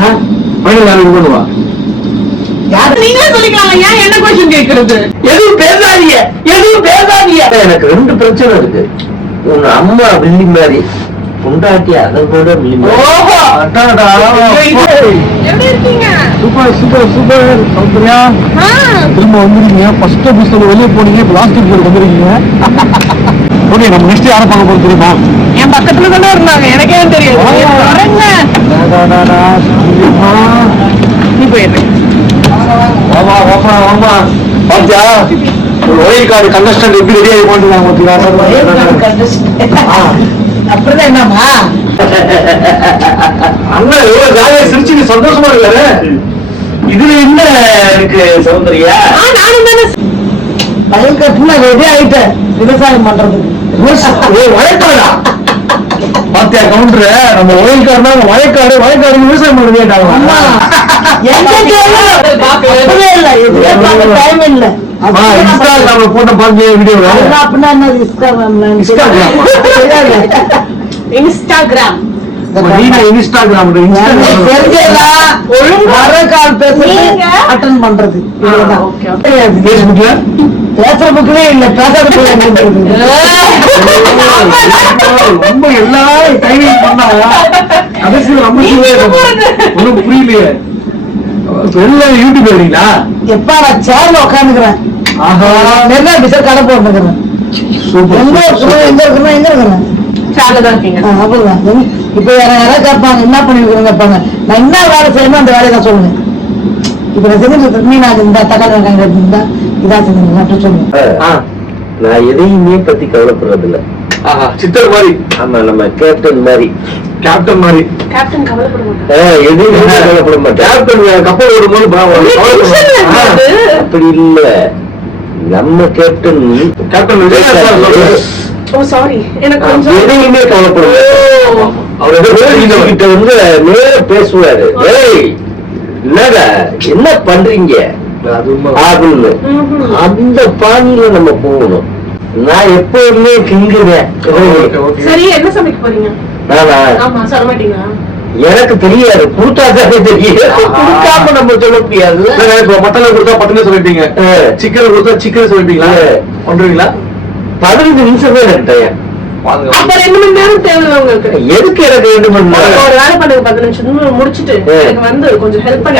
Final பண்ணுவா நீங்களே சொல்லிக்கலாம். ஏன் என்ன क्वेश्चन கேக்குறது? எதுவும் பேசாதீங்க, எதுவும் பேசாதீங்க. எனக்கு 2 பிரச்சனை இருக்கு. உங்க அம்மா வில்லி மாதிரி, பொண்டாட்டி அதை விட வில்லி மாதிரி. எப்படி இருக்கீங்க? Super super super. சௌந்தர்யா திரும்ப வந்துருக்கீங்க. ஃபர்ஸ்ட் புஸ்தகம் வெளியே போனீங்க, பிளாஸ்டிக் போர்டு வந்துருக்கீங்க. ஓகே, நம்ம நெக்ஸ்ட் யாரை பார்க்க போறது தெரியுமா? என் பக்கத்துல தானே இருந்தாங்க, எனக்கே தெரியும். நீ போயிடு. ஆமா ஆமா ஆமா. பாத்தியா ஒயில் கார்டு கண்டஸ்டன்ட் எப்படி ரெடி ஆகி போட்டுருக்காங்க பாத்தீங்களா? அப்படிதான் என்னமா அண்ணா எவ்வளவு ஜாலியா சிரிச்சு சந்தோஷமா இருக்காரு. இதுல என்ன இருக்கு சௌந்தர்யா? நானும் தானே வயல் கட்டுனா ரெடி ஆயிட்டேன் விவசாயம் பண்றதுக்கு. வயக்காடா பாத்தியா கவுண்டர்? நம்ம ஒயில் கார்டுனா வயக்காடு, வயக்காடு விவசாயம் பண்ண வேண்டாம். டைம் இல்ல. இன்ஸ்டாகிராம்ல போட்ட பாருங்க வீடியோ. அப்படின்னா இன்ஸ்டாகிராம் இன்ஸ்டாகிராம் வர கால் பேசுறது அட்டன் பண்றது. பேஸ்புக்ல பேசுறதுக்குள்ளே இல்ல, பேசுறதுக்குள்ள ரொம்ப எல்லாரும் டைமிங் பண்ணா கடைசியில் ரொம்ப ஒன்றும் புரியலையே. எல்லாம் யூடியூப் வரீங்களா? எப்ப நான் சேர்ல உட்காந்துக்கிறேன். நிறைய பிசர் கடை போட்டுக்கிறேன். எங்க இருக்கணும் எங்க இருக்கணும் எங்க இருக்கிறேன் அப்படிதான். இப்ப யாராவது கேட்பாங்க என்ன பண்ணிருக்கிறேன் கேட்பாங்க. நான் என்ன வேலை செய்யணும் அந்த வேலையை தான் சொல்லுவேன். இப்ப நான் செஞ்சுட்டு மீனாது இந்த தக்காளி வெங்காயம் இருந்தா இதா செஞ்சு மட்டும் சொல்லுவேன். நான் எதையுமே பத்தி கவலைப்படுறது இல்ல. சித்தர் மாதிரி. ஆமா, நம்ம கேப்டன் மாதிரி. கேப்டன் மாதிரி. கேப்டன் கவலைப்பட மாட்டாங்க. எதையுமே கவலைப்பட மாட்டேன். கேப்டன் கப்பல் ஓடும்போது அப்படி இல்ல. நம்ம கேப்டன் கேப்டன் ஓ சாரி, எனக்கு கொஞ்சம் எதையுமே கவலைப்படுவாரு. அவர் கிட்ட வந்து நேர பேசுவாரு. என்னடா என்ன பண்றீங்க அப்படின்னு அந்த பாணியில நம்ம போகணும். நான் எப்பவுமே கிங்குவேன். சரி, என்ன சமைக்க போறீங்க? ஆமா, சொல்ல மாட்டீங்களா? எனக்கு தெரியாது, கொடுத்தாதான் தெரியும். கொடுக்காம நம்ம சொல்ல முடியாது. மட்டனை கொடுத்தா மட்டனே சொல்லிட்டீங்க, சிக்கன் கொடுத்தா சிக்கன் சொல்லிட்டீங்களா? பண்றீங்களா? 15 நிமிஷம் தான் எனக்கு டைம். அப்ப 2 மணி நேரம் தேவை உங்களுக்கு. எதுக்கு எனக்கு 2 மணி நேரம்? ஒரு வேலை பண்ணுங்க, 15 நிமிஷம் முடிச்சிட்டு எனக்கு வந்து கொஞ்சம் ஹெல்ப் பண்ணி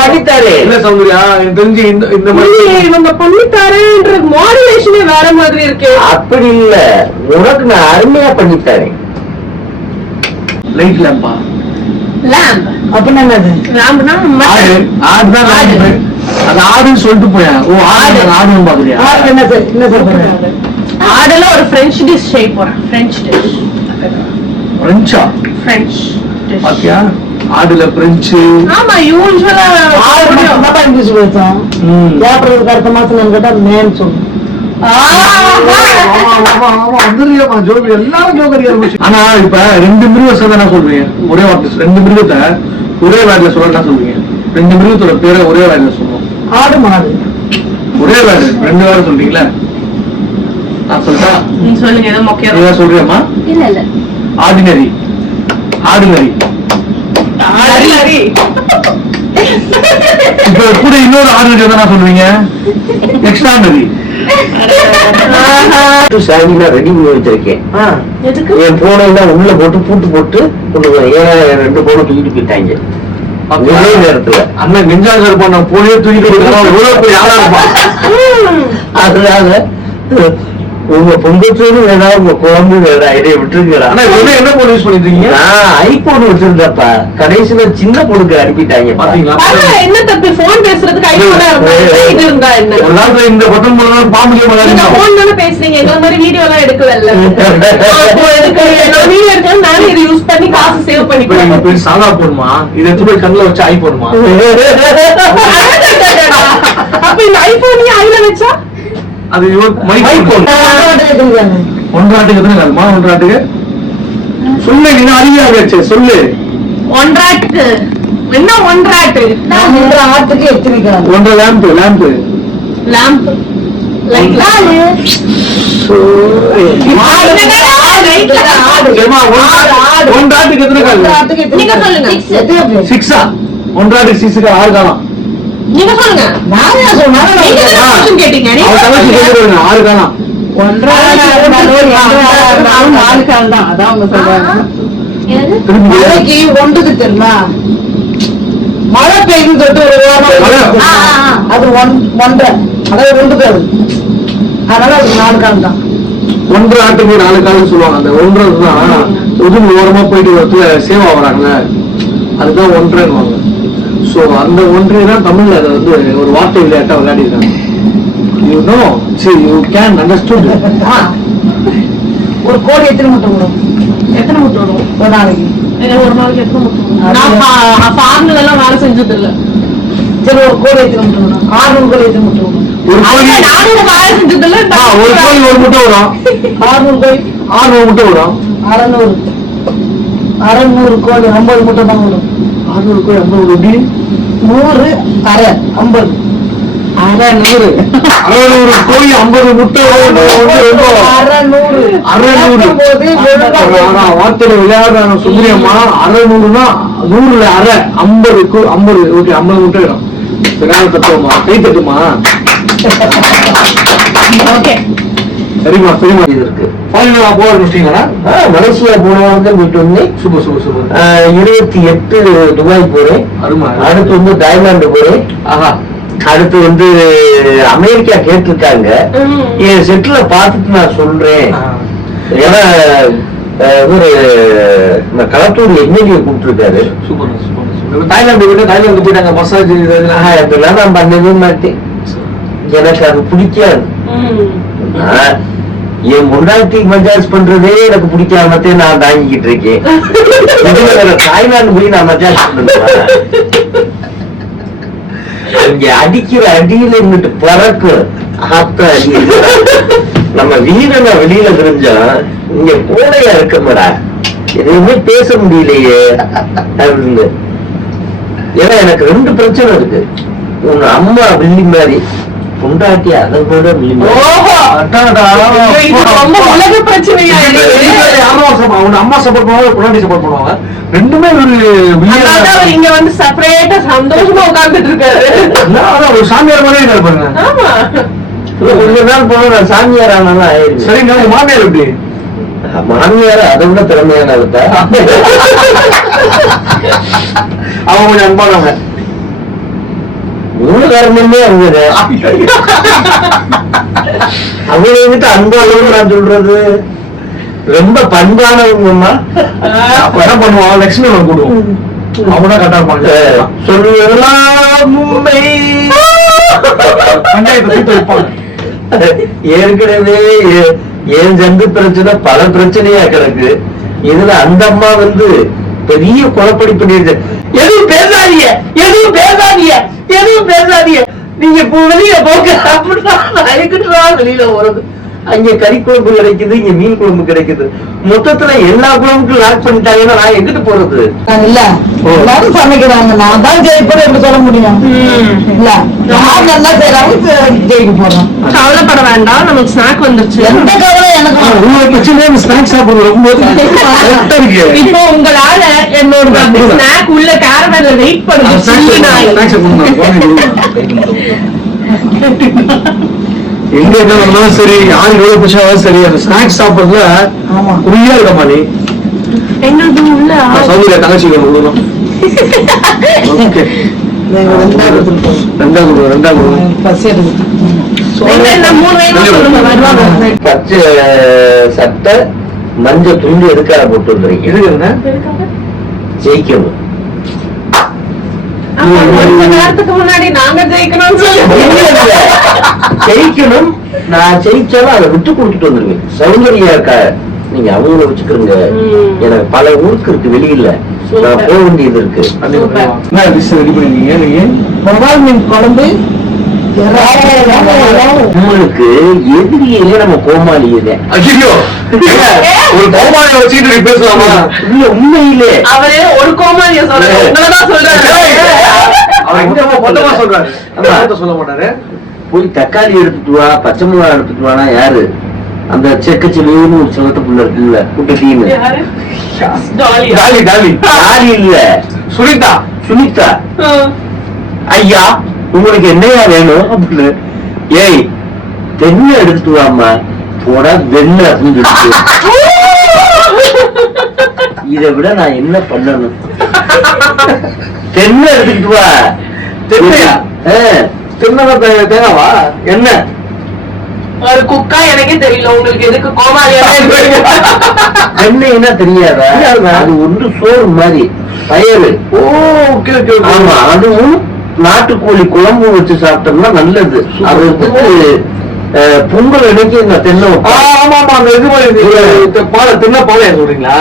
பண்ணித்தாரு. இல்ல சௌந்தர்யா, எனக்கு தெரிஞ்சு இந்த மாதிரி இவங்க பண்ணித்தாருன்ற மாடுலேஷனே வேற மாதிரி இருக்கு. அப்படி இல்ல, உனக்கு நான் அருமையா பண்ணித்தாரேன். லைட் லேம்பா? லேம்ப் அப்படின்னா என்னது? லேம்ப்னா ஆடுதான். அது ஆடுன்னு சொல்லிட்டு போயேன். ஓ ஆடு, ஆடுன்னு பாக்குறியா? என்ன சொல்றேன்? ஆடுல ஒரு பிரெஞ்ச் டிஷ் செய்ய போறேன். French dish. பிரெஞ்சா? French dish. பாத்தியா, ஆடுல பிரெஞ்சு. ஆமா, யூசுவலா இங்கிலீஷ் பேசும். ஏப்ரலுக்கு அடுத்த மாசம் நான் கேட்டா மேன் சொல்லுவேன். ஆனா இப்ப 2 மிருகம் சேர்ந்தா சொல்றீங்க ஒரே வார்த்தை. 2 மிருகத்தை ஒரே வேர்ட்ல சொல்லலாம் சொல்றீங்க. 2 மிருகத்தோட பேரை ஒரே வேர்ட்ல சொல்லுவோம். ஆடு மாடு ஒரே வேர்டு 2 வேர்டு சொல்றீங்களா? நான் சொல்றா, நீ சொல்லுங்க. ஏதோ மொக்கையா நீங்க சொல்றியம்மா? இல்ல இல்ல, ஆர்டினரி. Ordinary ordinary. இப்ப கூட இன்னொரு ஆர்டினரி தான் சொல்றீங்க. எக்ஸ்ட்ரானரி. சாமினா ரெடி பண்ணி வச்சிருக்கேன். என் போனை உள்ள போட்டு பூட்டு போட்டு கொண்டு போய் 2 போனை தூக்கிட்டு போயிட்டாங்க ஒரே நேரத்துல. அண்ணன் நெஞ்சாங்க இருப்பான், நான் போனே தூக்கிட்டு போய் யாரா இருப்பான். அதனால உங்க பொங்கச்சோறு வேணா, உங்க குழம்பு வேணா, இதை விட்டுருக்கா. ஆனா என்ன போன் யூஸ் பண்ணிட்டு இருக்கீங்க? நான் ஐபோன் வச்சிருந்தப்பா, கடைசியில சின்ன பொண்ணுக்கு அனுப்பிட்டாங்க. பாத்தீங்களா என்ன தப்பு? போன் பேசுறதுக்கு ஐபோனா இருந்தா என்ன? இந்த பட்டன் போன் பாம்பு போன் தானே பேசுறீங்க. எங்களை மாதிரி வீடியோ எல்லாம் எடுக்கல. வீடியோ எடுக்கலாம், நானே இதை யூஸ் பண்ணி காசு சேவ் பண்ணிக்கலாம். சாதா போடுமா, இதை எடுத்து போய் கண்ணில் வச்சு ஐ போடுமா? அப்ப இந்த ஐபோனையும் ஐல வச்சா அது ஒன்றாட்டுக்கு எத்தனை காலமா? ஒன்றாட்டுக்கு சொல்லு, நீ அறிவியாச்சு சொல்லு. ஒன்றாட்டு என்ன? ஒன்றாட்டு ஆட்டுக்கு எத்தனை காலம்? 1.5 லேம்பு. Lamp lamp light. சரிம்மா, ஒன்றாட்டுக்கு எத்தனை கால்? நீங்க சொல்லுங்க. 6 ஒன்றாட்டுக்கு 6 6 காலம். நீங்க சொல்லுங்க. நான் ஏன் சொன்னேன்? நீங்க தானே question கேட்டீங்க. நீங்க அவன் தங்கச்சி கேட்டுருவாங்க 6 காலம். 4 கால் தான். அதான் அவங்க சொல்றாங்க. மழைக்கு ஒன்றுக்கு தெரியுமா? மழை பெய்து தொட்டு ஒரு வாரம் அது 1.5 அதாவது 2 கால். அதனால அது 4 கால் தான். 1 ஆட்டுக்கு 4 கால்னு சொல்லுவாங்க. அந்த 1 தான் உதுமு ஓரமா போயிட்டு இடத்துல சேவ் ஆகுறாங்கல்ல, அதுதான் 1.5. சோ அந்த 1 தான் தமிழ்ல அதை வந்து ஒரு வார்த்தை விளையாட்டா விளையாடி இருக்காங்க. You know, see you can understood. ஒரு கோடி எத்தனை முட்டை விடும்? எத்தனை முட்டை வரும் ஒரு நாளைக்கு? ஒரு நாளைக்கு எத்தனை முட்டை வரும்? நான் ஃபார்ம்ல எல்லாம் வேலை செஞ்சது இல்ல. சரி, ஒரு கோடி எத்தனை முட்டை விடும்? 600 கோடி எத்தனை முட்டை விடும்? ஒரு கோழி நானும் வேலை செஞ்சது இல்ல. ஒரு கோழி 1 முட்டை வரும். 600 கோடி 600 முட்டை வரும். 600 கோடி 50 முட்டை தான் விடும். 600 கோழி 50 எப்படி? 100 அரை 50 அரை 100 600 கோழி 50 முட்டை வார்த்தையில விளையாடுறாங்க சுப்ரியம்மா. 600னா 100ல அரை 50 ஓகே 50 முட்டை இடம். தத்துவமா கை தட்டுமா? ஓகே சரிம்மா சரிம்மா. இது இருக்கு ஃபைனலா போக ஆரம்பிச்சிட்டீங்களா? மலேசியா போனவங்க போயிட்டு வந்து சூப்பர் சூப்பர் சூப்பர். 28 துபாய் போறேன். அடுத்து வந்து தாய்லாந்து போறேன். ஆஹா. அடுத்து வந்து அமெரிக்கா கேட்டிருக்காங்க. என் செட்டில பார்த்துட்டு நான் சொல்றேன். ஏன்னா ஒரு களத்தூர் எம்எல்ஏ கூப்பிட்டுருக்காரு. Super super. தாய்லாந்து போயிட்டாங்க மசாஜ் இதெல்லாம் நான் பண்ணவே மாட்டேன். எனக்கு அது பிடிக்காது. என் முன்னாடி மஜாஜ் பண்றதே எனக்கு பிடிக்காமத்தே நான் தாங்கிக்கிட்டு இருக்கேன். தாய்லாந்து போய் நான் மஜாஜ் பண்ணுவேன். இங்க அடிக்கிற அடியில இருந்துட்டு பறக்கு ஆத்த அடி. நம்ம வீரனை வெளியில தெரிஞ்சா இங்க கோடையா இருக்கமாடா, எதுவுமே பேச முடியலையே அப்படின்னு. ஏன்னா எனக்கு 2 பிரச்சனை இருக்கு. உன் அம்மா வில்லி மாதிரி, பொண்டாட்டி அதை விட வில்லி மாதிரி. உலக பிரச்சனையா? அம்மா சப்போர்ட் பண்ணுவாங்க, பொண்டாட்டி சப்போர்ட் பண்ணுவாங்க. ரெண்டுமே ஒரு இங்க வந்து செப்பரேட்டா சந்தோஷமா உட்கார்ந்துட்டு இருக்காரு. ஒரு சாமியார் மாதிரியே இருப்பாருங்க. கொஞ்ச நாள் போன நான் சாமியார் ஆனாலும் ஆயிடுச்சு. சரிங்க. உங்க மாமியார் எப்படி? மாமியார் அதை விட திறமையான அவங்க கொஞ்சம் அன்பானவங்க. 3 காரணமே அவங்க. அவங்க வந்துட்டு அன்பானவங்க நான் சொல்றது ரொம்ப பண்பானவங்கம்மா. அப்ப என்ன பண்ணுவோம், லட்சுமி அவன் கூடுவோம். அவனா கரெக்டா இருப்பாங்க. சொல்லலாம் பஞ்சாயத்தை தீர்த்து வைப்பாங்க. ஏற்கனவே ஏன் ஜந்து பிரச்சனை பல பிரச்சனையா கிடக்கு. இதுல அந்த அம்மா வந்து பெரிய குழப்படி பண்ணிருச்சு. எதுவும் பேசாதீங்க, எதுவும் பேசாதீங்க, எதுவும் பேசாதீங்க, நீங்க வெளியில போக அப்படின்னா வெளியில போறது. அங்க கறி குழம்பு கிடைக்குது, இங்க மீன் குழம்பு கிடைக்குது. மொத்தத்துல எல்லா குழம்புக்கும் லாக் பண்ணிட்டாங்கன்னா நான் எங்கிட்டு போறது? இல்ல எல்லாரும் சமைக்கிறாங்க, நான் தான் ஜெயிப்பேன் எப்படி சொல்ல முடியும்? இல்ல நான் நல்லா செய்யறாங்க ஜெயிக்க போறோம். கவலைப்பட வேண்டாம், நமக்கு ஸ்நாக் வந்துருச்சு. எந்த கவலை எனக்கு உங்களுக்கு பிரச்சனை ஸ்நாக்ஸ் சாப்பிடுறது. இப்போ உங்களால என்னோட ஸ்நாக் உள்ள கேரவன்ல வெயிட் எங்க இருந்தாலும் சரி, யாரு எவ்வளவு பிரச்சனை சரி, அந்த ஸ்நாக்ஸ் சாப்பிடுறதுல உறுதியா இருக்கமா நீ? எங்களுக்கு உள்ள சௌகரிய தங்கச்சி கொடுக்கணும். பச்சை சட்டை மஞ்சள் துண்டு எதுக்காக போட்டு வந்துருக்கீங்க? ஜெயிக்கணும். நேரத்துக்கு முன்னாடி நாங்க ஜெயிக்கணும். நான் ஜெயிச்சாலும் அதை விட்டு கொடுத்துட்டு வந்துருவேன். சௌகரியா இருக்கா நீங்க அவங்கள வச்சுக்கிறீங்க. எனக்கு பல ஊருக்கு இருக்கு வெளியில, நான் போக வேண்டியது இருக்கு. மீன் குழம்பு உங்களுக்கு எதிரியே நம்ம கோமாளியே. ஐயோ, ஒரு கோமாளியை வச்சுக்கிட்டு பேசலாமா? இல்ல உண்மையிலே அவரு ஒரு கோமாளிய சொல்ல மாட்டாரு. போய் தக்காளி எடுத்துட்டு வா, பச்சை மிளகா எடுத்துட்டு வானா யாரு? அந்த செக்கச்சிலுன்னு ஒரு சிலட்ட புள்ள இருக்குல்ல குட்டி டீம் யாரு? டாலியா? டாலி டாலி டாலி இல்ல சுனிதா சுனிதா ஐயா உங்களுக்கு என்னையா வேணும் அப்படின்னு ஏய் தென்னை எடுத்துட்டு வாமா போடா வெண்ண அப்படின்னு சொல்லிட்டு இதை விட நான் என்ன பண்ணணும் தென்னை எடுத்துக்கிட்டு வா தென்னையா? தென்னை தேனாவா என்ன ஒரு குக்கா எனக்கே தெரியல, உங்களுக்கு எதுக்கு கோமாளியா தென்னைன்னா தெரியாதா? தெரியாதுண்ணா. அது ஒன்று சோறு மாதிரி பயறு. ஓ ஓகே ஓகே ஆமா, அதுவும் நாட்டுக்கோழி குழம்பு வச்சு சாப்பிட்டோம்னா நல்லது. அது வந்து பொங்கல் அன்னைக்கு இந்த தென்னை வைப்பாங்க. ஆமா ஆமா அந்த இது மாதிரி பாலை தென்னை பாலையா சொல்றீங்களா?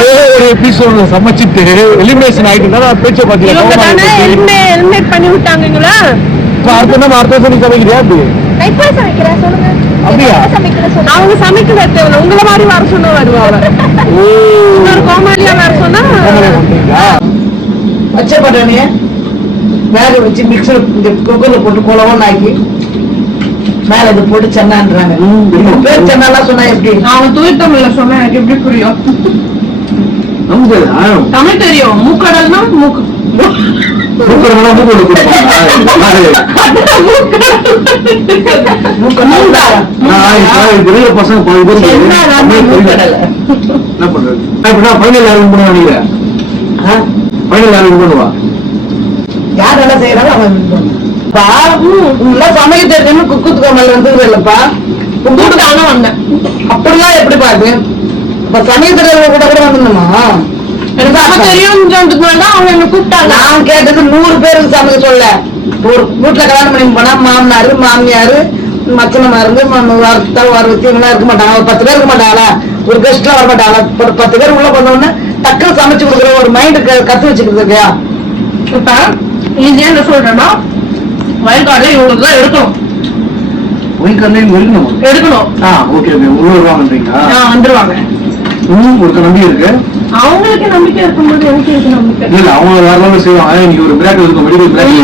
ஒரு எபிசோட்ல சமைச்சிட்டு எலிமினேஷன் ஆயிட்டு பேச்ச இவங்க தானே ஹெல்மெட் பண்ணி விட்டாங்களா? அடுத்த சமைக்கிறியா அப்படி அப்படியா? அவங்க சமைக்கல தேவையில்ல, உங்களை மாதிரி வர சொன்னா வருவாங்க. இன்னொரு கோமாளியா வர சொன்னா பச்சை பட்டாணிய வேக வச்சு மிக்சர் இந்த குக்கர்ல போட்டு குழவன் ஆக்கி மேல இது போட்டு சென்னான்றாங்க. பேர் சென்னாலாம் சொன்னா எப்படி? அவன் தூய் தமிழ்ல சொன்னா எனக்கு எப்படி புரியும்? தமிழ் தெரியும். மூக்கடல்னா மூக்கு பசங்க என்ன பண்றது? ஃபைனல் யாரும் பண்ணுவா? ஃபைனல் யாரும் பண்ணுவா? யார் நல்லா செய்யறாங்க அவன் சமைக்க தெரியும். குக்குத்து கோமல் வந்து இல்லப்பா கூப்பிட்டாங்க வந்தேன். அப்படிலாம் எப்படி பாரு? இப்ப சமைக்க தெரியாத கூட கூட வந்துடணுமா? எனக்கு சமைக்க தெரியும். அவங்க என்ன கூப்பிட்டாங்க. நான் கேட்டது 100 பேருக்கு சமைக்க சொல்ல. ஒரு வீட்டுல கல்யாணம் பண்ணி போனா மாமனாரு மாமியாரு மச்சனமா இருந்து வர வச்சு இவங்களாம் இருக்க மாட்டாங்க. ஒரு 10 பேர் இருக்க மாட்டாங்களா? ஒரு கெஸ்ட்லாம் வர மாட்டாங்களா? ஒரு 10 பேர் உள்ள வந்தோடனே டக்குனு சமைச்சு கொடுக்குற ஒரு மைண்டு கத்து வச்சுக்கிறது இல்லையா? இப்ப நீங்க என்ன சொல்றேன்னா வயல்காடுல இவங்களுக்கு தான் எடுக்கணும் எடுக்கணும். ஓகே ஓகே உள்ள வருவாங்கன்றீங்களா? வந்துருவாங்க. ஒரு நம்பிக்கை இருக்கு. அவங்களுக்கு நம்பிக்கை இருக்கும்போது எனக்கு இருக்கு நம்பிக்கை. இல்ல அவங்க வேற லெவல்ல செய்வாங்க. நீங்க ஒரு பிராக் இருக்கும் மெடிக்கல் பிராக்.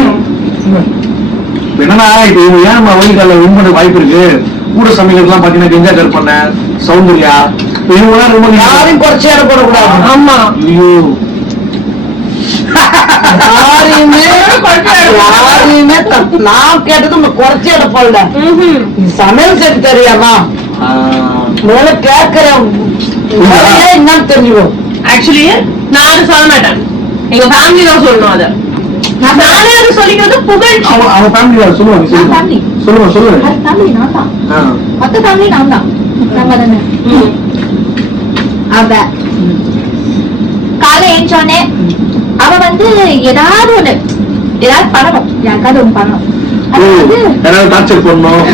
என்னன்னா இப்ப இவங்க ஏன் நம்ம வயல்கால வின் பண்ண வாய்ப்பு இருக்கு. கூட சமைக்கிறதுலாம் பாத்தீங்கன்னா கெஞ்சா கருப்பண்ண சௌந்தர்யா இவங்க ரொம்ப யாரையும் குறைச்சி இடம் போடக்கூடாது. ஆமா, ஐயோ யாரையுமே தப்பு. நான் கேட்டது உங்க குறைச்சி இடம் போடல. சமையல் செஞ்சு தெரியாமா? முதல்ல கேட்கிறேன் என்னன்னு தெரிஞ்சுக்கோ. ஆக்சுவலி நான் அது சொல்ல மாட்டேன். எங்க ஃபேமிலி தான் சொல்லணும். அதை நானே அது சொல்லிக்கிறது புகழ். அவன் ஃபேமிலி சொல்லுவாங்க சொல்லுங்க சொல்லுங்க. காலை ஏஞ்சோடனே அவ வந்து ஏதாவது பண்ணணும். யாருக்காவது ஒண்ணு பண்ணணும். டார்ச்சர் பண்ணணும்.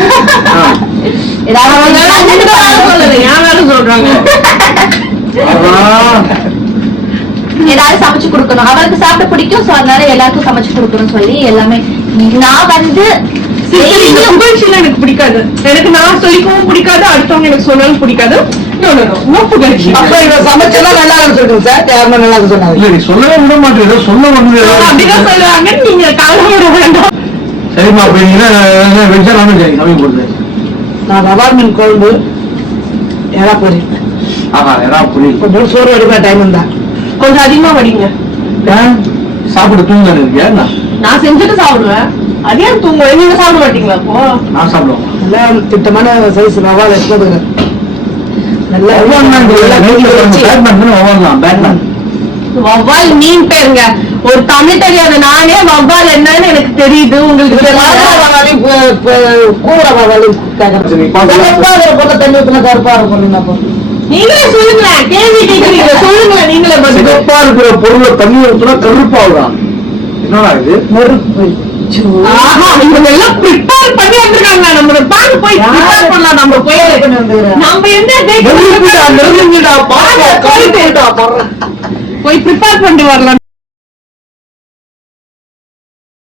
ஏதாவது சமைச்சு கொடுக்கணும். அவருக்கு சாப்பிட பிடிக்கும். சோ அதனால எல்லாருக்கும் சமைச்சு கொடுக்கணும் சொல்லி எல்லாமே. நான் வந்து புகழ்ச்சியில எனக்கு பிடிக்காது. எனக்கு நான் சொல்லிக்கவும் பிடிக்காது, அடுத்தவங்க எனக்கு சொன்னாலும் பிடிக்காது. புகழ்ச்சி அப்ப இவ சமைச்செல்லாம் நல்லா சொல்லுங்க சார். தேவை நல்லா சொன்னாங்க. இல்ல நீ சொல்லவே விட மாட்டேன். சொல்ல வந்து அப்படிதான் சொல்லுவாங்க. நீங்க காலையில வேண்டாம். சரிம்மா. அப்ப நீங்க வெஜ்ஜா நானும் சரி சமைக்க போடுது. நான் ரவா மீன் குழம்பு ஏதா பொரி. ஆஹா ஏதாவது புளி கொஞ்சம் சோறு வடிப்பா டைம் இருந்தா கொஞ்சம் அதிகமா வடிங்க. சாப்பிட தூங்க இருக்கியா? நான் செஞ்சுட்டு சாப்பிடுவேன். அதே தூங்க. நீங்க சாப்பிட மாட்டீங்களா? அப்போ நான் சாப்பிடுவேன். நல்லா திட்டமான சைஸ் ரவா வச்சுக்கோங்க. நல்லா வவ்வால் மீன் பேருங்க. ஒரு தமிழ் தெரியாத நானே வவ்வால் என்னன்னு எனக்கு தெரியுது. உங்களுக்கு தண்ணி ஊத்தினா கருப்பா இருக்கும். நீங்களே சொல்லுங்களேன். கேள்வி கேட்கிறீங்க, சொல்லுங்களேன். நீங்களே சிகப்பா இருக்கிற பொருளை தண்ணி ஊற்றினா கருப்பாகுதான். என்னடா இது? இவங்க எல்லாம் ப்ரிப்பேர் பண்ணி வந்திருக்காங்க. நம்ம பாட்டு போய் ப்ரிப்பேர் பண்ணலாம். நம்ம போய் நம்ம என்ன போய் ப்ரிப்பேர் பண்ணிட்டு வரலாம்.